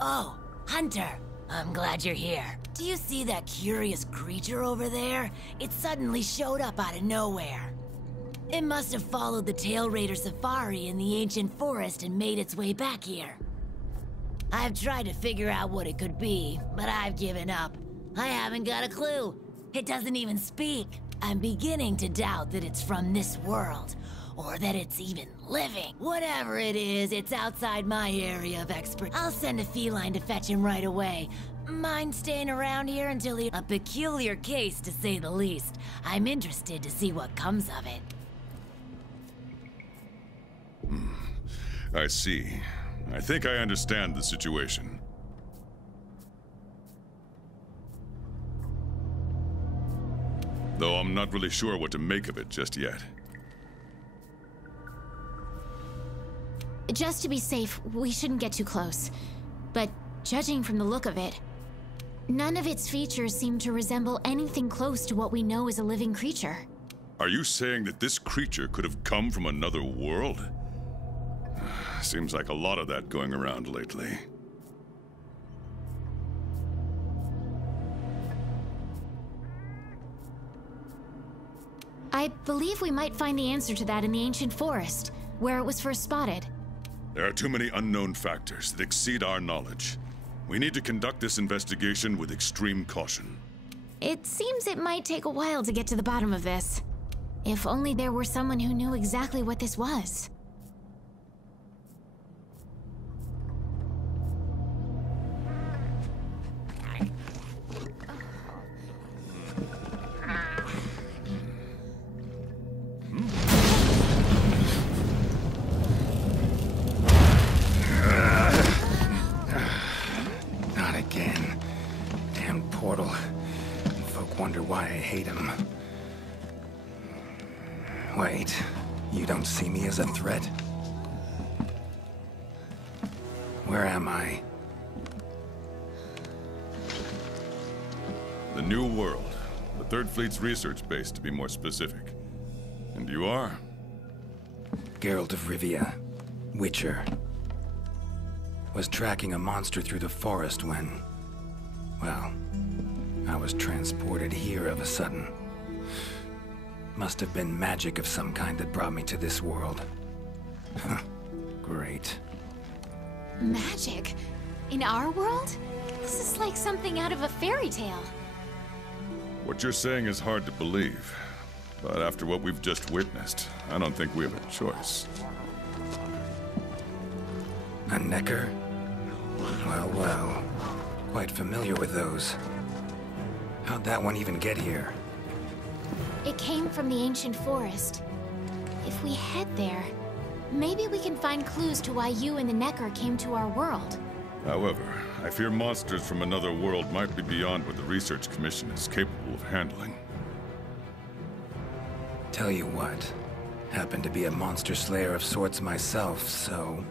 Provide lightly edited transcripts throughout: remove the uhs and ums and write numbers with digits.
Oh, Hunter. I'm glad you're here. Do you see that curious creature over there? It suddenly showed up out of nowhere. It must have followed the Tail Raider safari in the ancient forest and made its way back here. I've tried to figure out what it could be, but I've given up. I haven't got a clue. It doesn't even speak. I'm beginning to doubt that it's from this world, or that it's even living. Whatever it is, it's outside my area of expertise. I'll send a feline to fetch him right away. Mind staying around here until he... A peculiar case, to say the least. I'm interested to see what comes of it. I see. I think I understand the situation. Though I'm not really sure what to make of it just yet. Just to be safe, we shouldn't get too close. But judging from the look of it, none of its features seem to resemble anything close to what we know is a living creature. Are you saying that this creature could have come from another world? Seems like a lot of that going around lately. I believe we might find the answer to that in the ancient forest, where it was first spotted. There are too many unknown factors that exceed our knowledge. We need to conduct this investigation with extreme caution. It seems it might take a while to get to the bottom of this. If only there were someone who knew exactly what this was. Wait, you don't see me as a threat? Where am I? The New World. The Third Fleet's research base, to be more specific. And you are? Geralt of Rivia, Witcher. Was tracking a monster through the forest when... well, I was transported here of a sudden. Must have been magic of some kind that brought me to this world. Huh. Great. Magic? In our world? This is like something out of a fairy tale. What you're saying is hard to believe. But after what we've just witnessed, I don't think we have a choice. A Necker? Well, well. Quite familiar with those. How'd that one even get here? It came from the ancient forest. If we head there, maybe we can find clues to why you and the Necker came to our world. However, I fear monsters from another world might be beyond what the Research Commission is capable of handling. Tell you what, happen to be a monster slayer of sorts myself, so...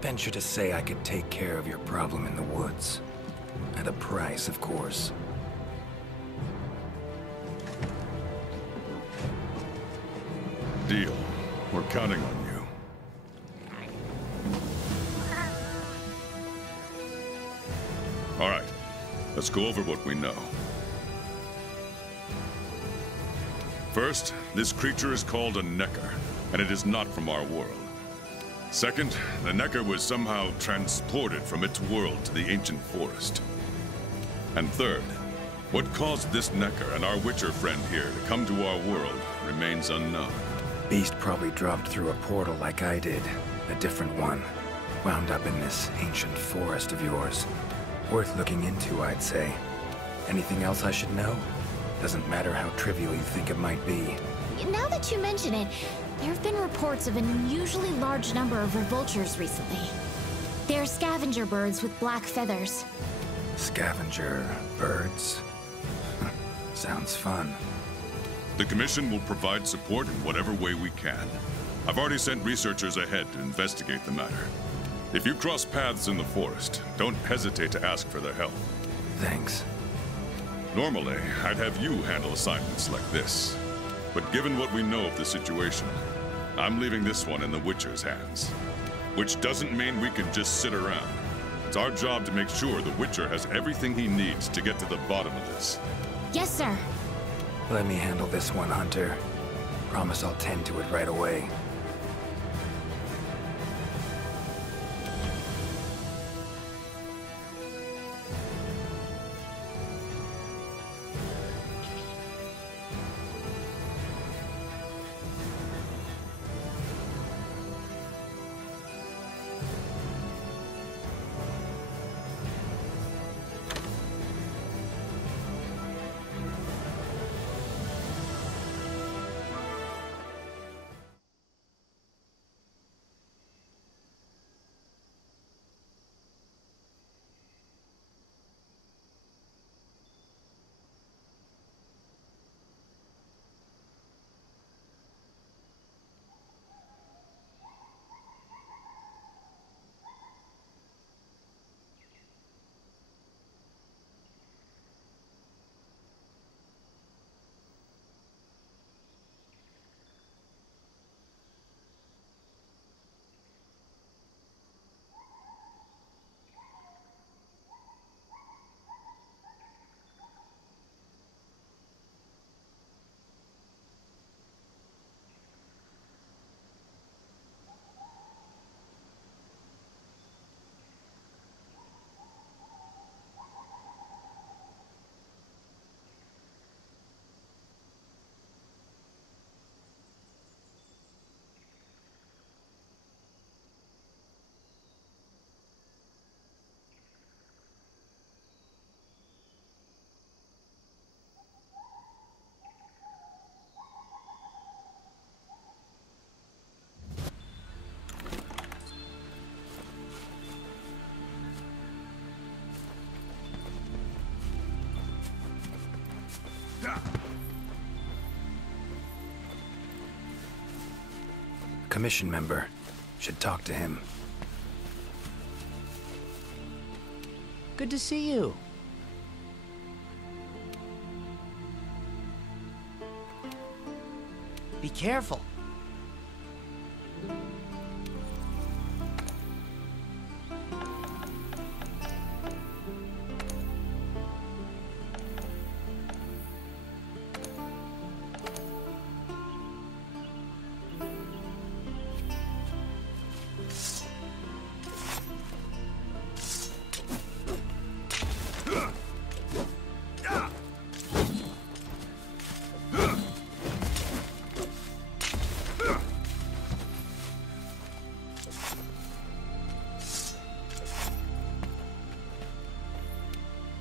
venture to say I could take care of your problem in the woods. At a price, of course. Deal. We're counting on you. All right. Let's go over what we know. First, this creature is called a Necker, and it is not from our world. Second, the Necker was somehow transported from its world to the ancient forest. And third, what caused this Necker and our Witcher friend here to come to our world remains unknown. Beast probably dropped through a portal like I did. A different one. Wound up in this ancient forest of yours. Worth looking into, I'd say. Anything else I should know? Doesn't matter how trivial you think it might be. Now that you mention it, there have been reports of an unusually large number of revoltures recently. They're scavenger birds with black feathers. Scavenger birds? Sounds fun. The Commission will provide support in whatever way we can. I've already sent researchers ahead to investigate the matter. If you cross paths in the forest, don't hesitate to ask for their help. Thanks. Normally, I'd have you handle assignments like this. But given what we know of the situation, I'm leaving this one in the Witcher's hands. Which doesn't mean we can just sit around. It's our job to make sure the Witcher has everything he needs to get to the bottom of this. Yes, sir. Let me handle this one, Hunter. Promise I'll tend to it right away. Commission member. Should talk to him. Good to see you. Be careful.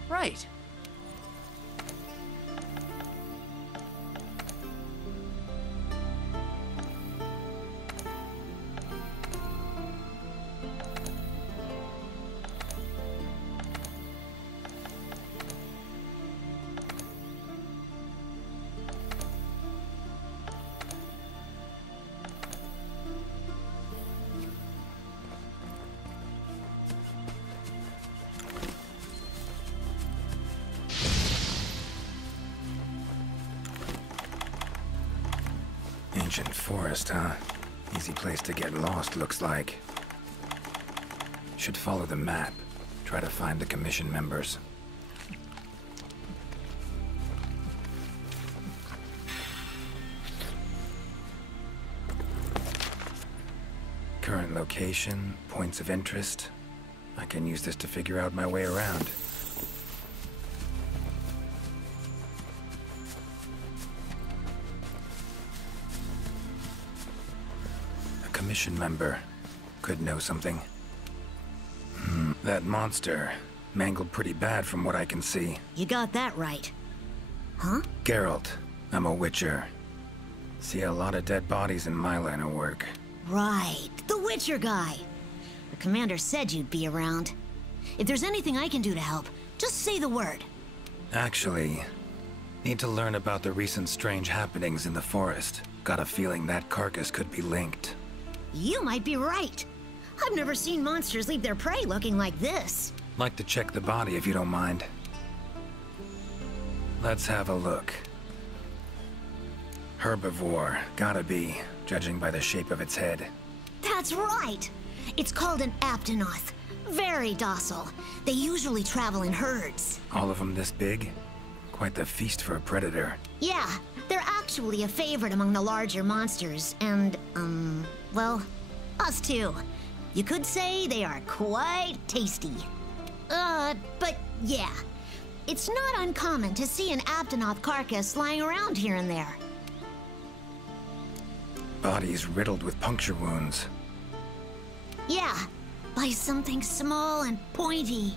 Right. Ancient forest, huh? Easy place to get lost, looks like. Should follow the map. Try to find the commission members. Current location, points of interest. I can use this to figure out my way around. Commission member. Could know something. That monster. Mangled pretty bad from what I can see. You got that right. Huh? Geralt. I'm a Witcher. See a lot of dead bodies in my line of work. Right. The Witcher guy. The commander said you'd be around. If there's anything I can do to help, just say the word. Actually, need to learn about the recent strange happenings in the forest. Got a feeling that carcass could be linked. You might be right. I've never seen monsters leave their prey looking like this. Like to check the body if you don't mind. Let's have a look. Herbivore, gotta be, judging by the shape of its head. That's right. It's called an Aptonoth. Very docile. They usually travel in herds. All of them this big? Quite the feast for a predator. Yeah, they're actually a favorite among the larger monsters, and, well, us too. You could say they are quite tasty. But yeah, it's not uncommon to see an Aptonoth carcass lying around here and there. Bodies riddled with puncture wounds. Yeah, by something small and pointy.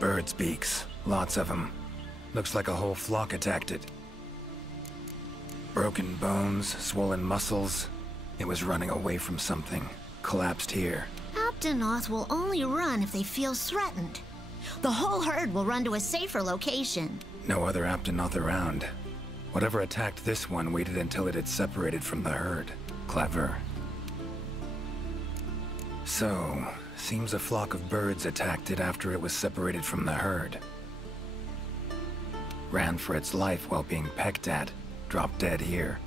Birds' beaks, lots of them. Looks like a whole flock attacked it. Broken bones, swollen muscles. It was running away from something. Collapsed here. Aptonoth will only run if they feel threatened. The whole herd will run to a safer location. No other Aptonoth around. Whatever attacked this one waited until it had separated from the herd. Clever. So, seems a flock of birds attacked it after it was separated from the herd. Ran for its life while being pecked at. Dropped dead here.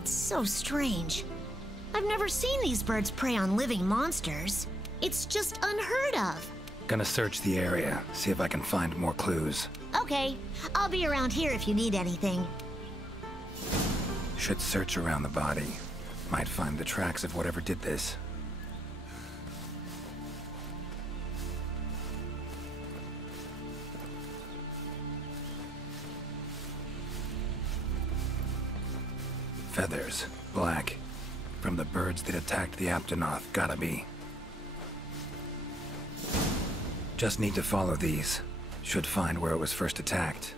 It's so strange. I've never seen these birds prey on living monsters. It's just unheard of. Gonna search the area, see if I can find more clues. Okay, I'll be around here if you need anything. Should search around the body. Might find the tracks of whatever did this. Feathers, black. From the birds that attacked the Aptonoth, gotta be. Just need to follow these. Should find where it was first attacked.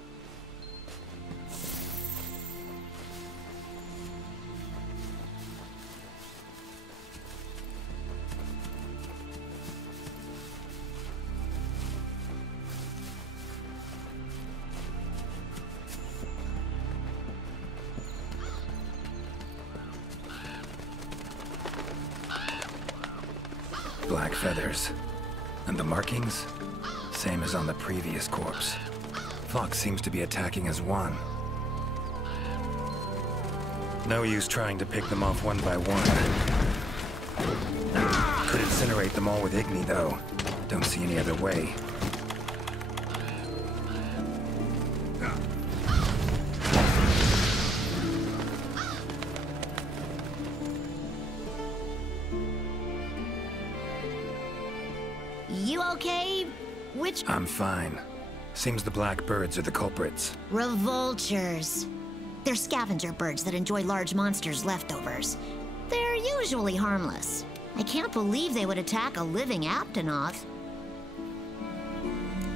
Black feathers. And the markings? Same as on the previous corpse. Fox seems to be attacking as one. No use trying to pick them off one by one. Could incinerate them all with Igni, though. Don't see any other way. You okay? Which... I'm fine. Seems the black birds are the culprits. Revoltures. They're scavenger birds that enjoy large monsters' leftovers. They're usually harmless. I can't believe they would attack a living Aptonoth.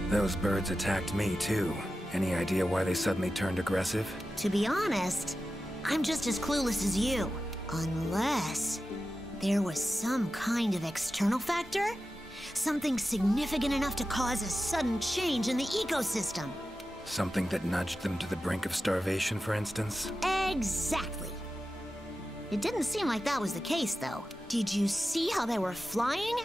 Those birds attacked me, too. Any idea why they suddenly turned aggressive? To be honest, I'm just as clueless as you. Unless there was some kind of external factor? Something significant enough to cause a sudden change in the ecosystem. Something that nudged them to the brink of starvation, for instance? Exactly. It didn't seem like that was the case, though. Did you see how they were flying?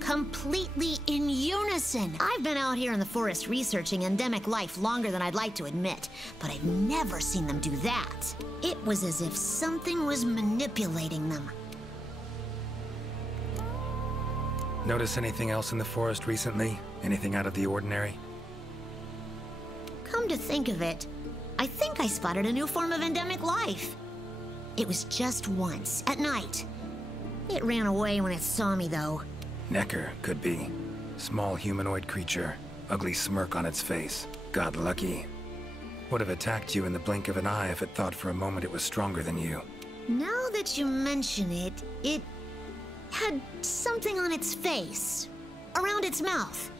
Completely in unison. I've been out here in the forest researching endemic life longer than I'd like to admit, but I've never seen them do that. It was as if something was manipulating them. Notice anything else in the forest recently? Anything out of the ordinary? Come to think of it, I think I spotted a new form of endemic life. It was just once, at night. It ran away when it saw me, though. Necker, could be. Small humanoid creature. Ugly smirk on its face. Got lucky. Would have attacked you in the blink of an eye if it thought for a moment it was stronger than you. Now that you mention it, it had something on its face. Around its mouth.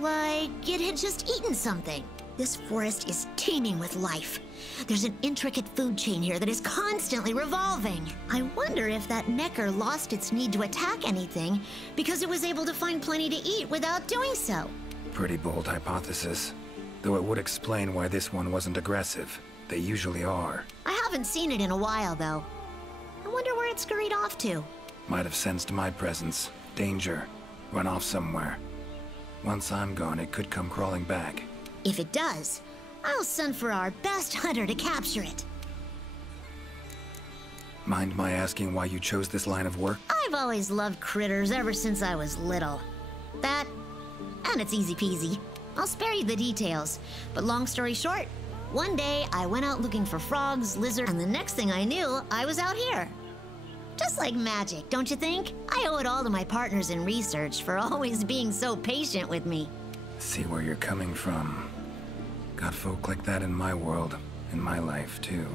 Like it had just eaten something. This forest is teeming with life. There's an intricate food chain here that is constantly revolving. I wonder if that Necker lost its need to attack anything because it was able to find plenty to eat without doing so. Pretty bold hypothesis. Though it would explain why this one wasn't aggressive. They usually are. I haven't seen it in a while, though. I wonder where it scurried off to. Might have sensed my presence. Danger. Run off somewhere. Once I'm gone, it could come crawling back. If it does, I'll send for our best hunter to capture it. Mind my asking why you chose this line of work? I've I've always loved critters ever since I was little. That, and it's easy peasy. I'll spare you the details, but long story short, one day I went out looking for frogs, lizards, and the next thing I knew, I was out here. Just like magic, don't you think? I owe it all to my partners in research for always being so patient with me. See where you're coming from. Got folk like that in my world, in my life, too.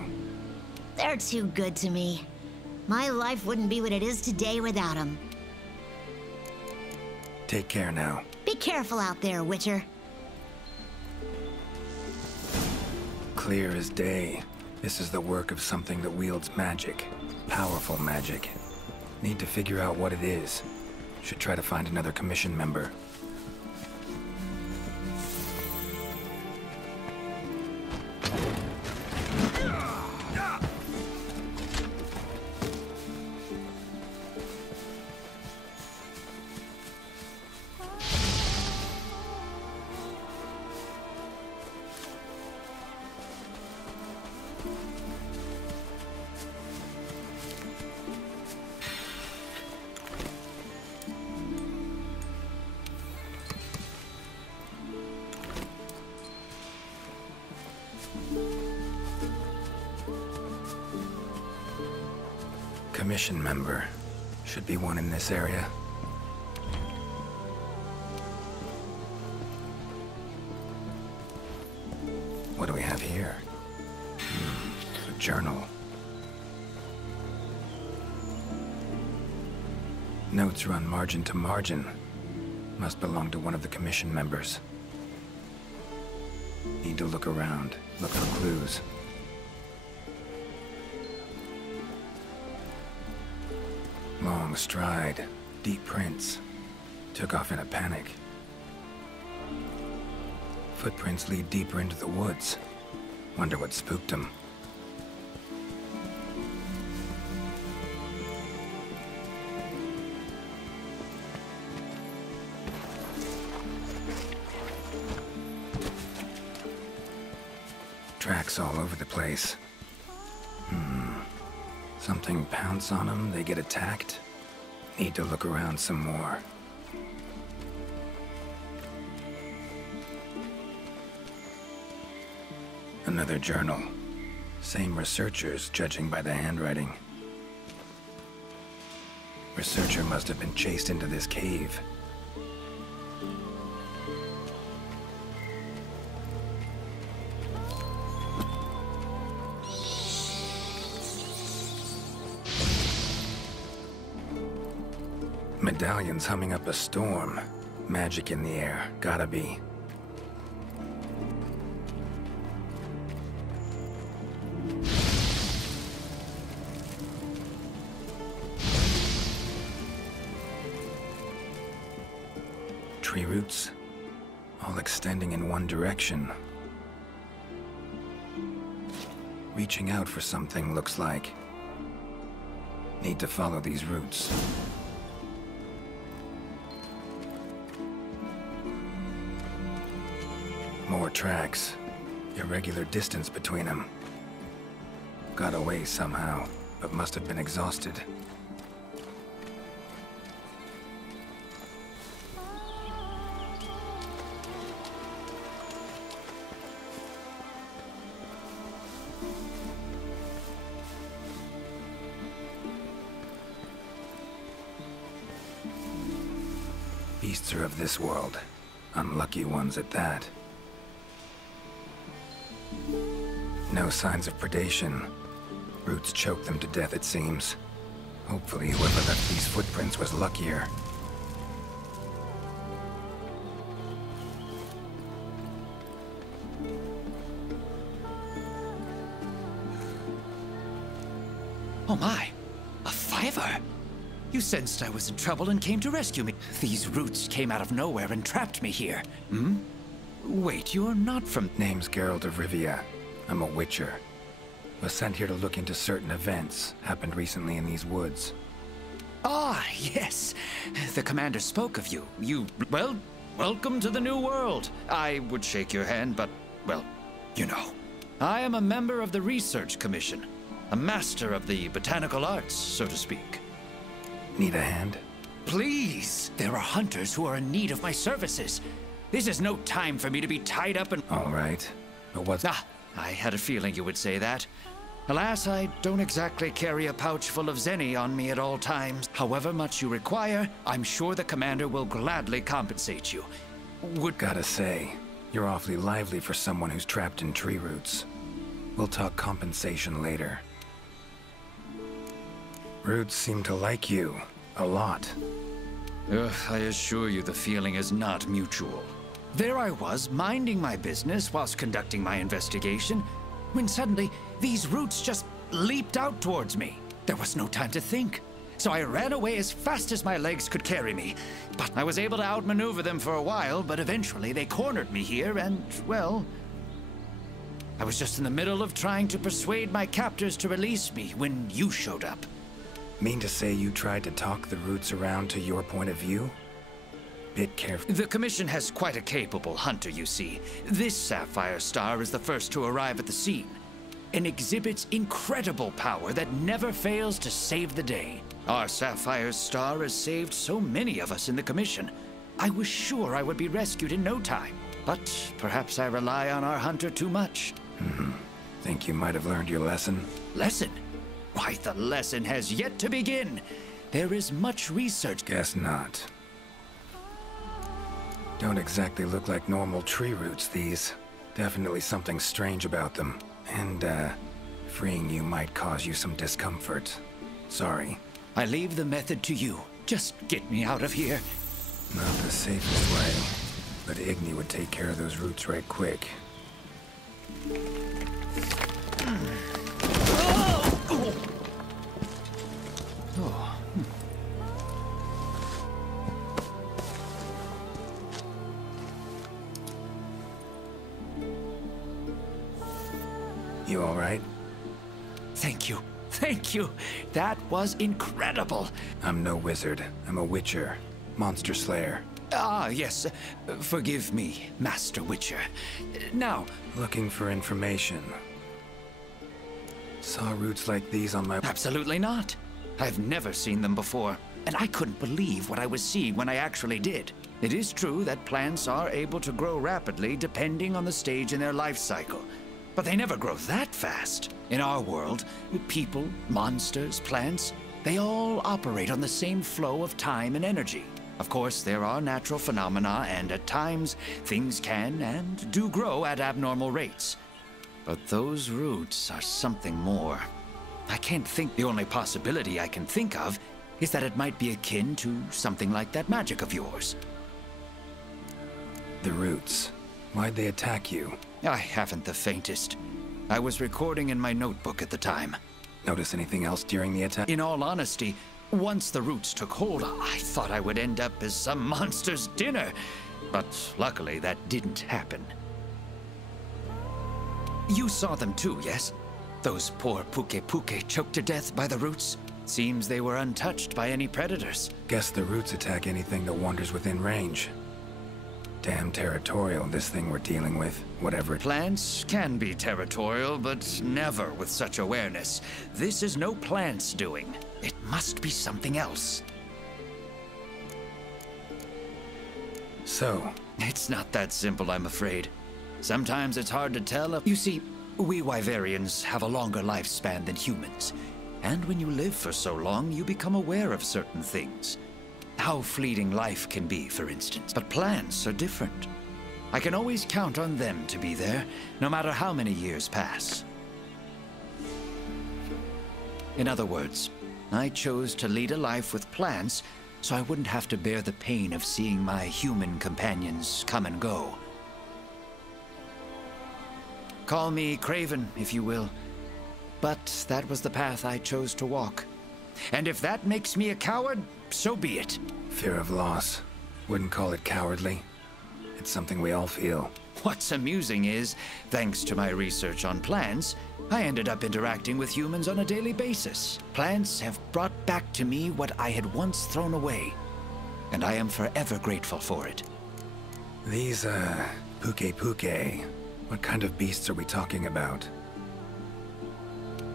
They're too good to me. My life wouldn't be what it is today without them. Take care now. Be careful out there, Witcher. Clear as day. This is the work of something that wields magic. Powerful magic. Need to figure out what it is. Should try to find another commission member. Commission member. Should be one in this area. What do we have here? A journal. Notes run margin to margin. Must belong to one of the commission members. Need to look around, look for clues. Long stride, deep prints. Took off in a panic. Footprints lead deeper into the woods. Wonder what spooked him. Tracks all over the place. Something pounce on them, they get attacked. Need to look around some more. Another journal. Same researchers, judging by the handwriting. Researcher must have been chased into this cave. Medallions humming up a storm. Magic in the air, gotta be. Tree roots, all extending in one direction. Reaching out for something, looks like. Need to follow these roots. More tracks. Irregular distance between them. Got away somehow, but must have been exhausted. Beasts are of this world. Unlucky ones at that. No signs of predation. Roots choke them to death, it seems. Hopefully whoever left these footprints was luckier. Oh my, a fiver! You sensed I was in trouble and came to rescue me. These roots came out of nowhere and trapped me here. Wait, you're not from... Name's Geralt of Rivia. I'm a Witcher. Was sent here to look into certain events happened recently in these woods. Ah, yes. The commander spoke of you. Well, welcome to the new world. I would shake your hand, but, well, you know. I am a member of the Research Commission. A master of the botanical arts, so to speak. Need a hand? Please! There are hunters who are in need of my services. This is no time for me to be tied up in... All right. But what's... Ah, I had a feeling you would say that. Alas, I don't exactly carry a pouch full of Zenny on me at all times. However much you require, I'm sure the commander will gladly compensate you. Gotta say, you're awfully lively for someone who's trapped in tree roots. We'll talk compensation later. Roots seem to like you. A lot. I assure you the feeling is not mutual. There I was, minding my business whilst conducting my investigation, when suddenly these roots just leaped out towards me. There was no time to think, so I ran away as fast as my legs could carry me. But I was able to outmaneuver them for a while, but eventually they cornered me here and, well... I was just in the middle of trying to persuade my captors to release me when you showed up. Mean to say you tried to talk the roots around to your point of view? Bit careful. The Commission has quite a capable hunter, you see. This Sapphire Star is the first to arrive at the scene, and exhibits incredible power that never fails to save the day. Our Sapphire Star has saved so many of us in the Commission. I was sure I would be rescued in no time, but perhaps I rely on our hunter too much. Think you might have learned your lesson? Lesson? Why, the lesson has yet to begin. There is much research. Guess not. Don't exactly look like normal tree roots, these. Definitely something strange about them. And, freeing you might cause you some discomfort. Sorry. I leave the method to you. Just get me out of here. Not the safest way, but Igni would take care of those roots right quick. You all right? Thank you. Thank you. That was incredible. I'm no wizard. I'm a witcher. Monster slayer. Ah, yes. Forgive me, Master Witcher. Now... Looking for information. Saw roots like these on my... Absolutely not. I've never seen them before, and I couldn't believe what I was seeing when I actually did. It is true that plants are able to grow rapidly depending on the stage in their life cycle. But they never grow that fast. In our world, people, monsters, plants, they all operate on the same flow of time and energy. Of course, there are natural phenomena, and at times, things can and do grow at abnormal rates. But those roots are something more. I can't think. The only possibility I can think of is that it might be akin to something like that magic of yours. The roots. Why'd they attack you? I haven't the faintest. I was recording in my notebook at the time. Notice anything else during the attack? In all honesty, once the roots took hold, I thought I would end up as some monster's dinner. But luckily, that didn't happen. You saw them too, yes? Those poor Puke choked to death by the roots? Seems they were untouched by any predators. Guess the roots attack anything that wanders within range. Damn territorial, this thing we're dealing with, whatever it... Plants can be territorial, but never with such awareness. This is no plant's doing. It must be something else. So? It's not that simple, I'm afraid. Sometimes it's hard to tell if... You see, we Wyverians have a longer lifespan than humans. And when you live for so long, you become aware of certain things. How fleeting life can be, for instance. But plants are different. I can always count on them to be there, no matter how many years pass. In other words, I chose to lead a life with plants so I wouldn't have to bear the pain of seeing my human companions come and go. Call me Craven, if you will. But that was the path I chose to walk. And if that makes me a coward, so be it. Fear of loss. Wouldn't call it cowardly. It's something we all feel. What's amusing is, thanks to my research on plants, I ended up interacting with humans on a daily basis. Plants have brought back to me what I had once thrown away, and I am forever grateful for it. These, Puke. What kind of beasts are we talking about?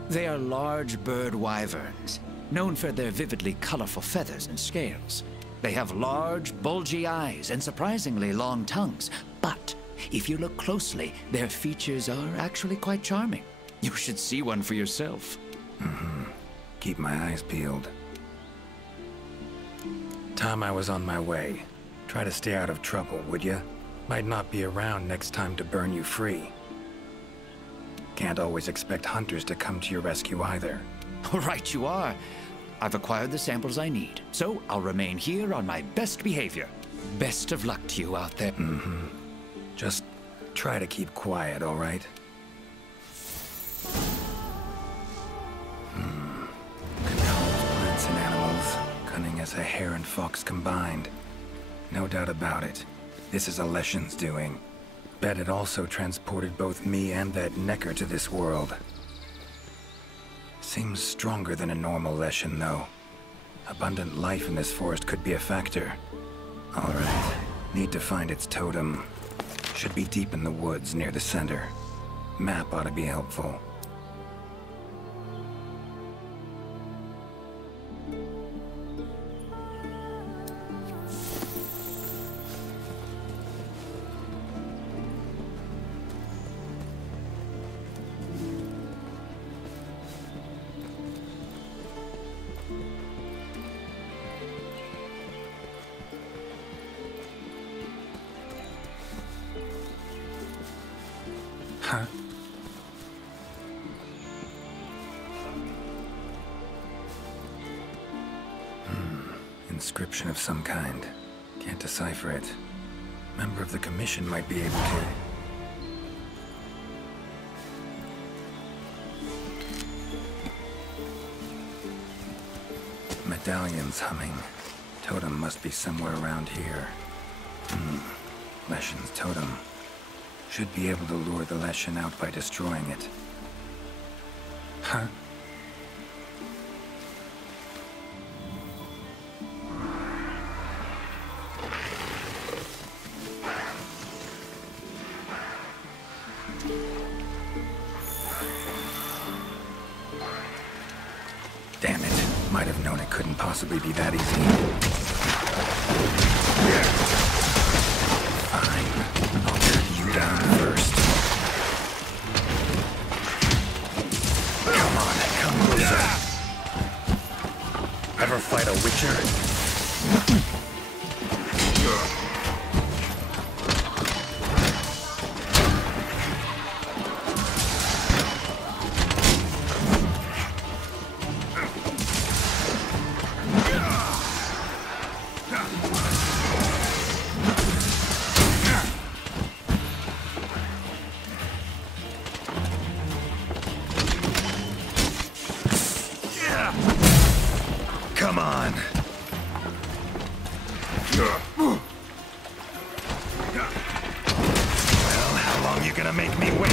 They are large bird wyverns. known for their vividly colorful feathers and scales. They have large, bulgy eyes and surprisingly long tongues. But if you look closely, their features are actually quite charming. You should see one for yourself. Keep my eyes peeled. Time I was on my way. Try to stay out of trouble, would ya? Might not be around next time to burn you free. Can't always expect hunters to come to your rescue either. Right you are. I've acquired the samples I need, so I'll remain here on my best behavior. Best of luck to you out there. Just try to keep quiet, all right? Controls plants and animals, cunning as a hare and fox combined. No doubt about it. This is Alession's doing. Bet it also transported both me and that Necker to this world. Seems stronger than a normal Leshen, though. Abundant life in this forest could be a factor. All right. Need to find its totem. Should be deep in the woods near the center. Map ought to be helpful. Huh? Inscription of some kind. Can't decipher it. Member of the Commission might be able to. Medallion's humming. Totem must be somewhere around here. Leshen's totem. Should be able to lure the Leshen out by destroying it. Huh? Damn it. Might have known it couldn't possibly be that easy. Fine. I'll turn you down first. Come on, come closer. Ever fight a Witcher? Come on. Well, how long you gonna make me wait?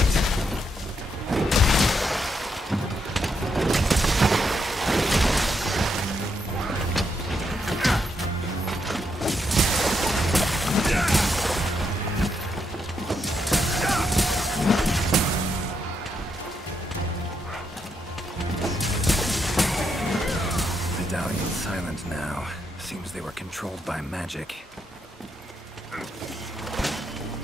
Medallion's silent now. Seems they were controlled by magic.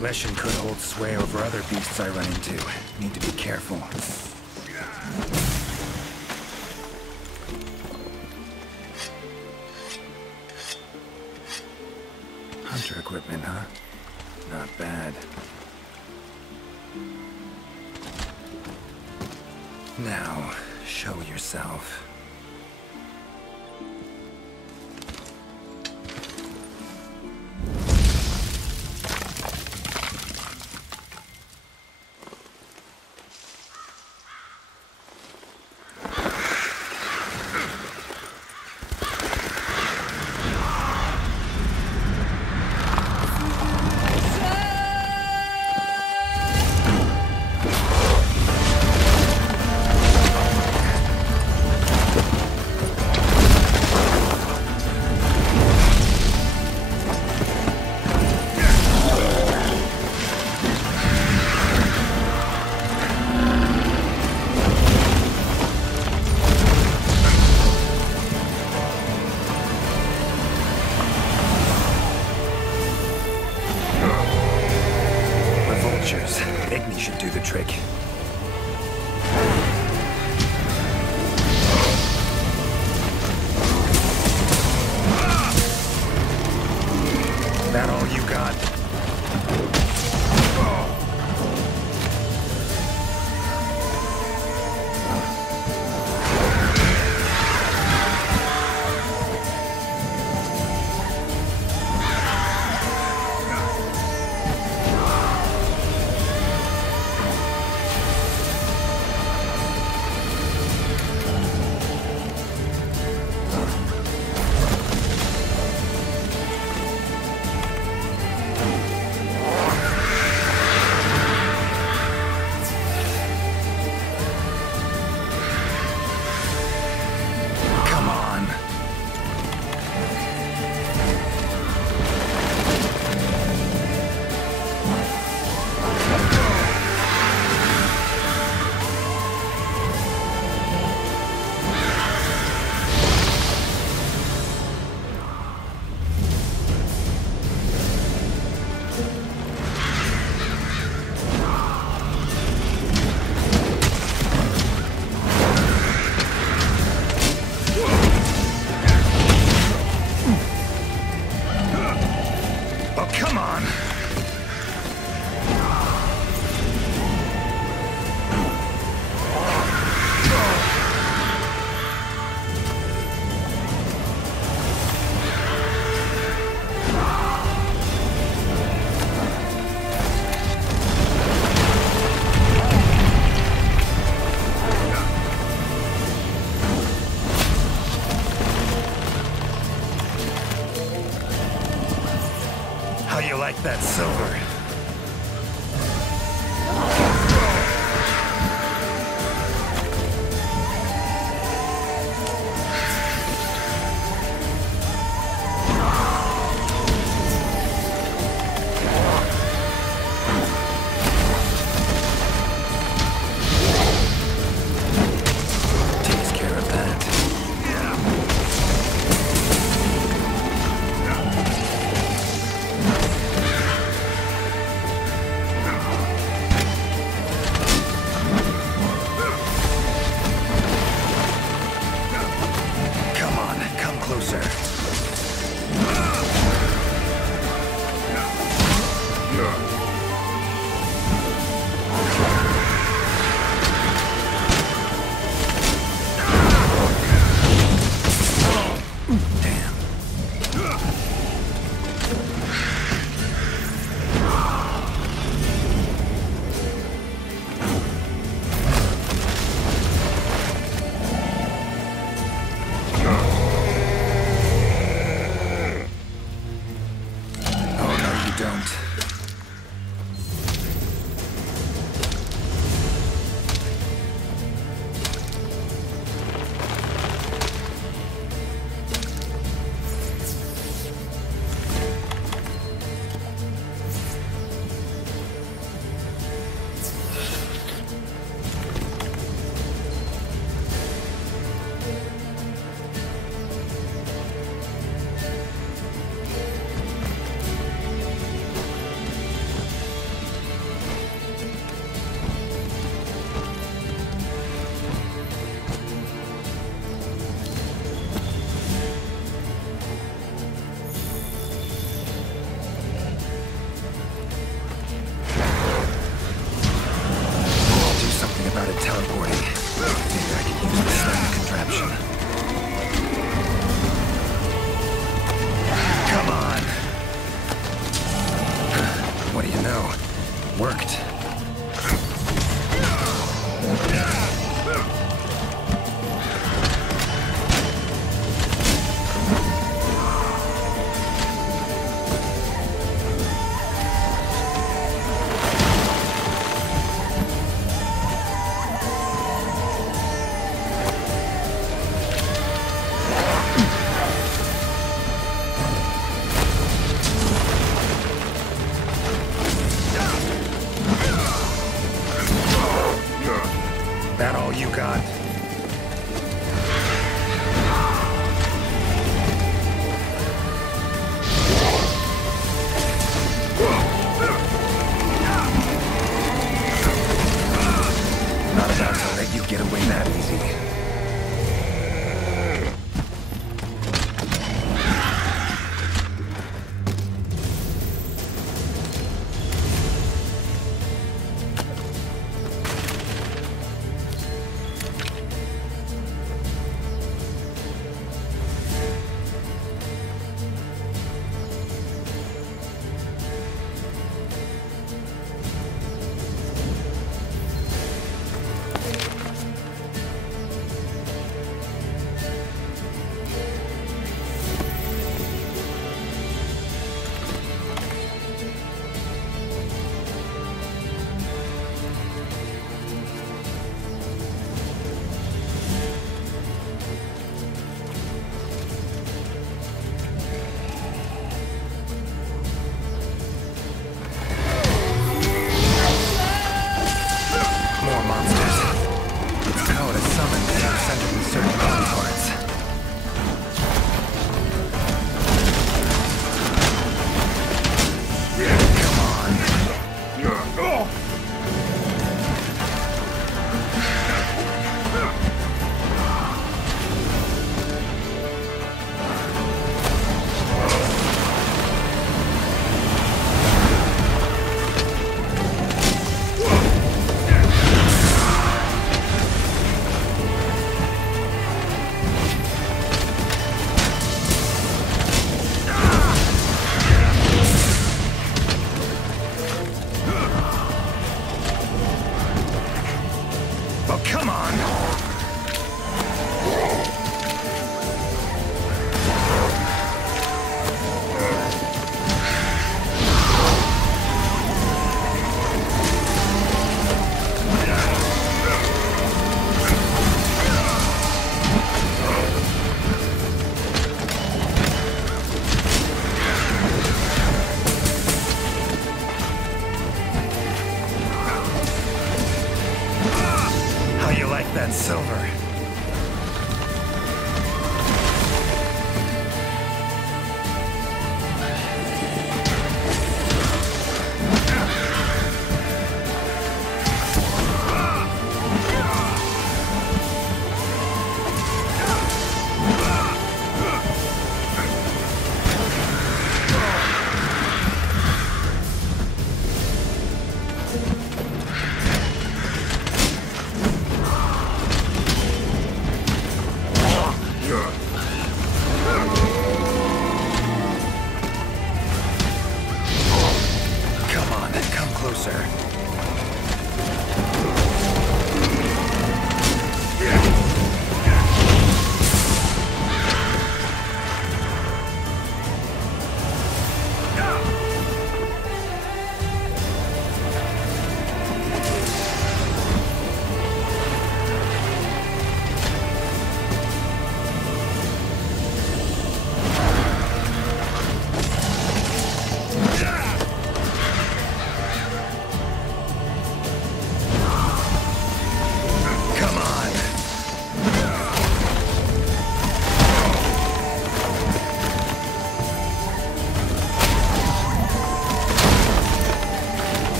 Leshen could hold sway over other beasts I run into. Need to be careful. Hunter equipment, huh? Not bad. Now, show yourself. the trick. That all you got? How you like that silver? Takes care of that. Closer. that silver.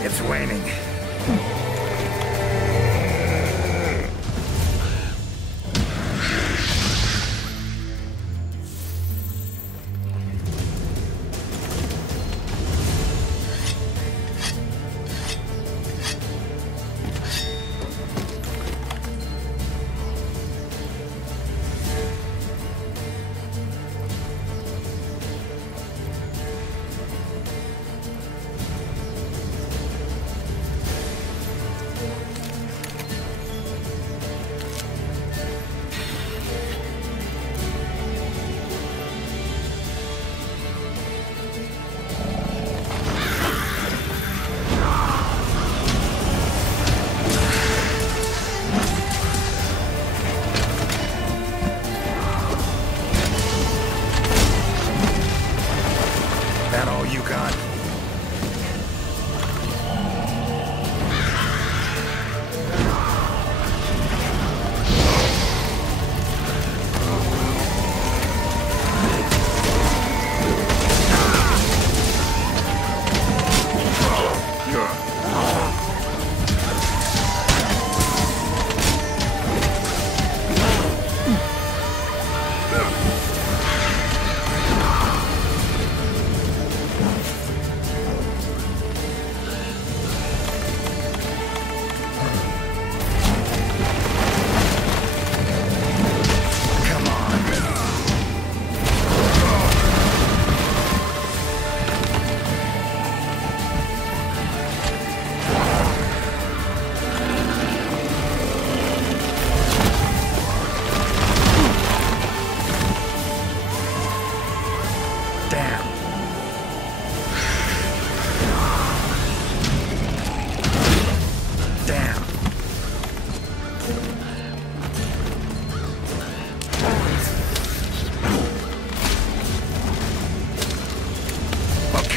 It's waning. That all you got?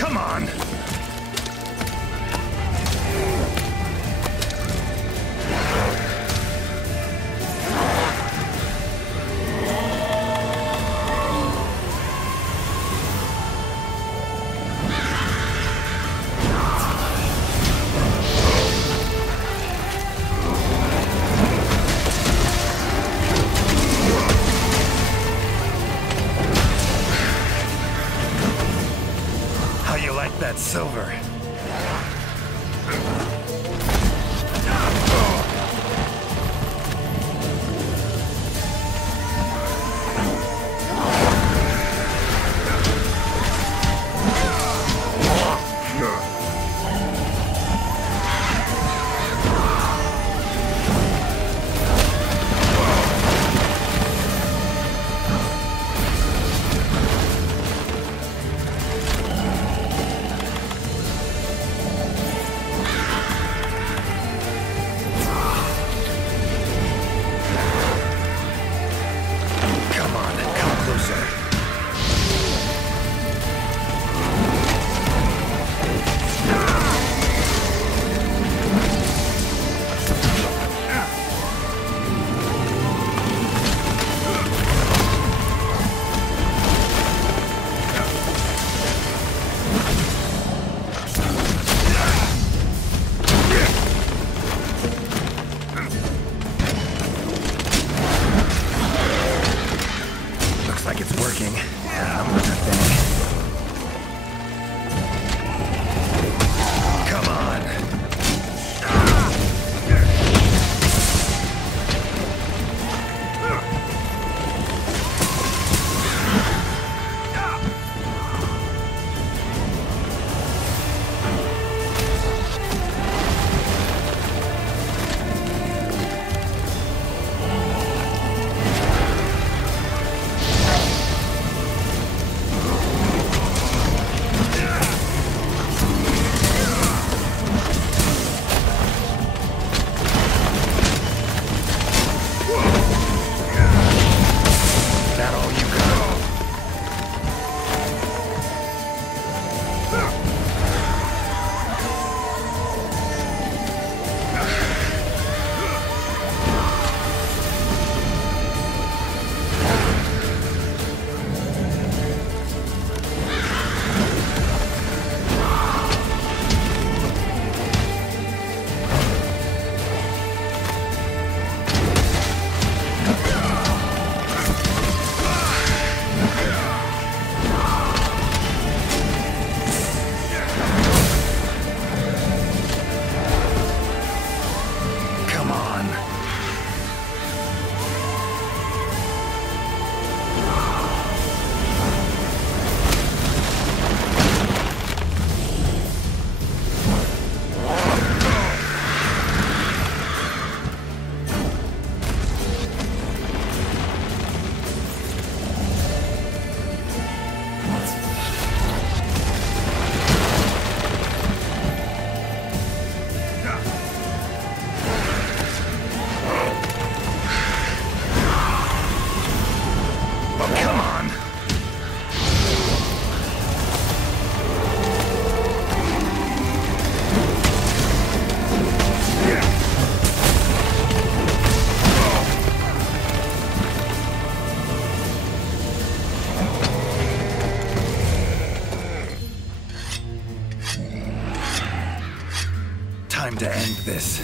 Come on! How you like that silver? Time to end this.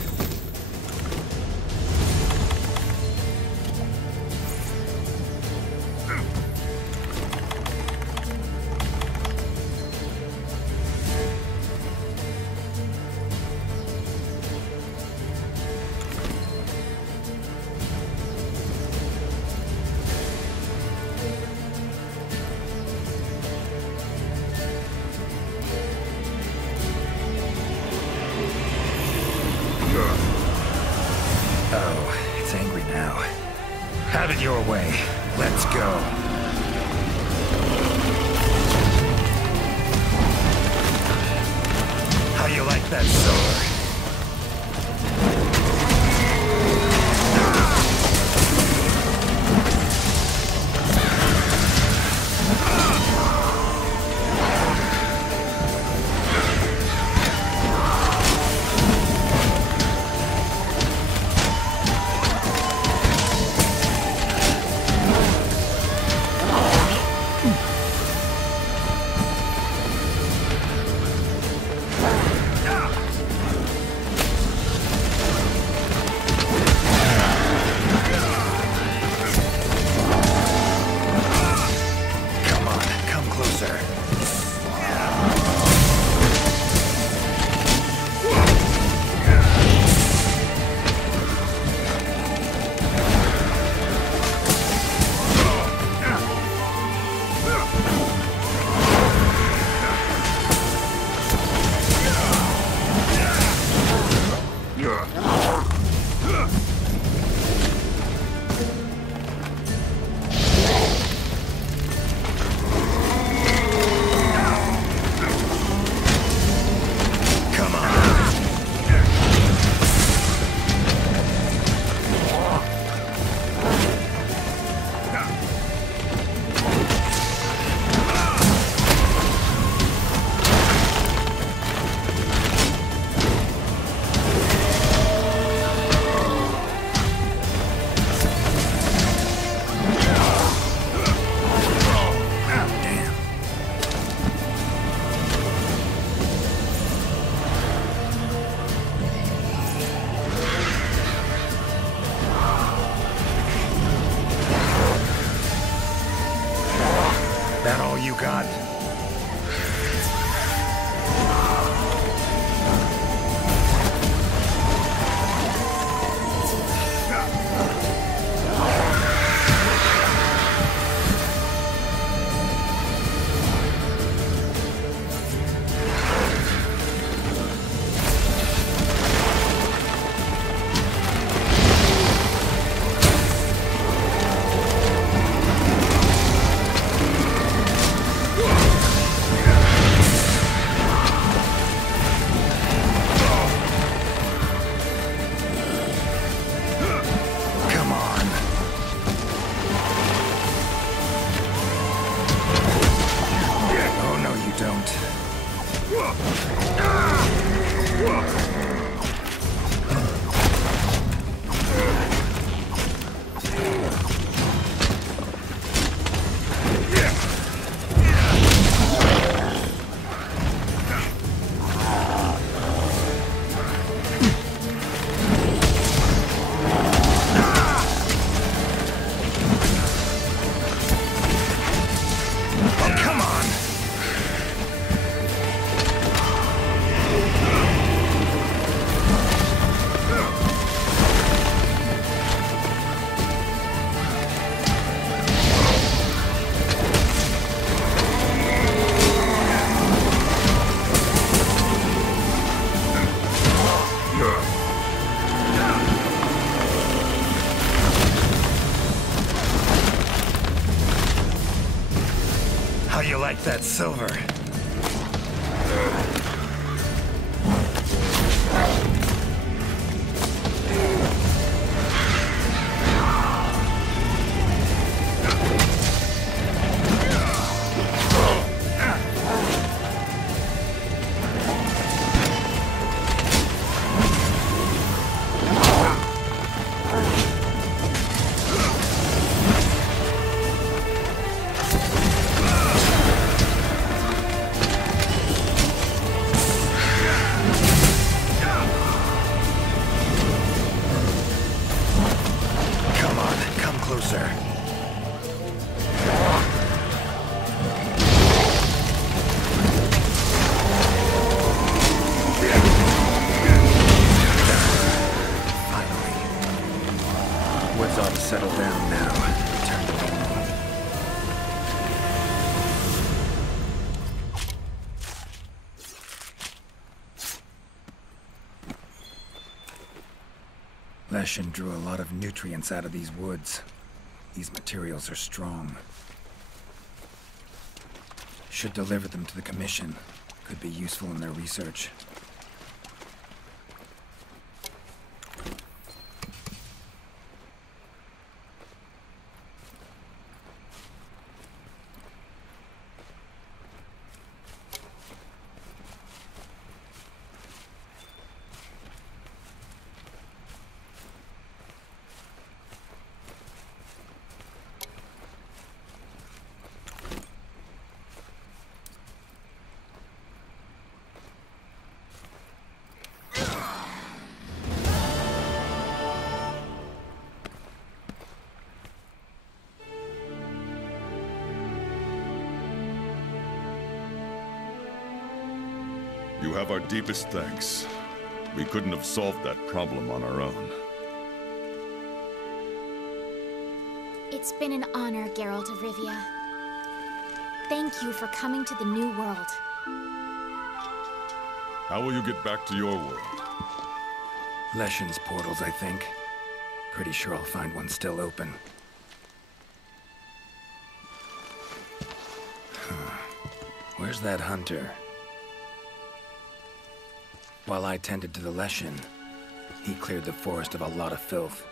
Oh, it's angry now. Have it your way. Let's go. How you like that sword? That all you got? How you like that silver? Leshen drew a lot of nutrients out of these woods. These materials are strong. Should deliver them to the Commission. Could be useful in their research. You have our deepest thanks. We couldn't have solved that problem on our own. It's been an honor, Geralt of Rivia. Thank you for coming to the New World. How will you get back to your world? Leshen's portals, I think. Pretty sure I'll find one still open. Where's that hunter? While I tended to the Leshen, he cleared the forest of a lot of filth.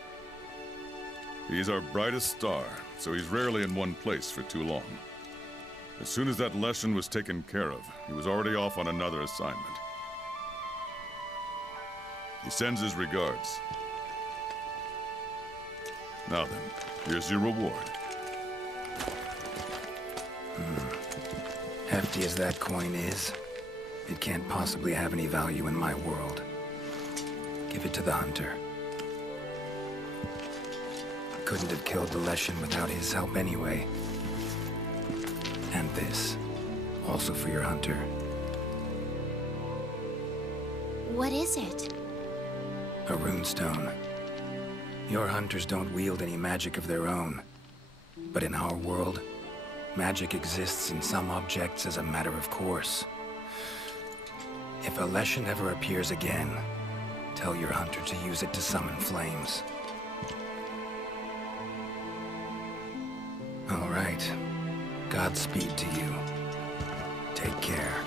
He's our brightest star, so he's rarely in one place for too long. As soon as that Leshen was taken care of, he was already off on another assignment. He sends his regards. Now then, here's your reward. Hefty as that coin is, it can't possibly have any value in my world. Give it to the hunter. Couldn't have killed the Leshen without his help anyway. And this, also for your hunter. What is it? A runestone. Your hunters don't wield any magic of their own. But in our world, magic exists in some objects as a matter of course. If a Leshen ever appears again, tell your hunter to use it to summon flames. All right. Godspeed to you. Take care.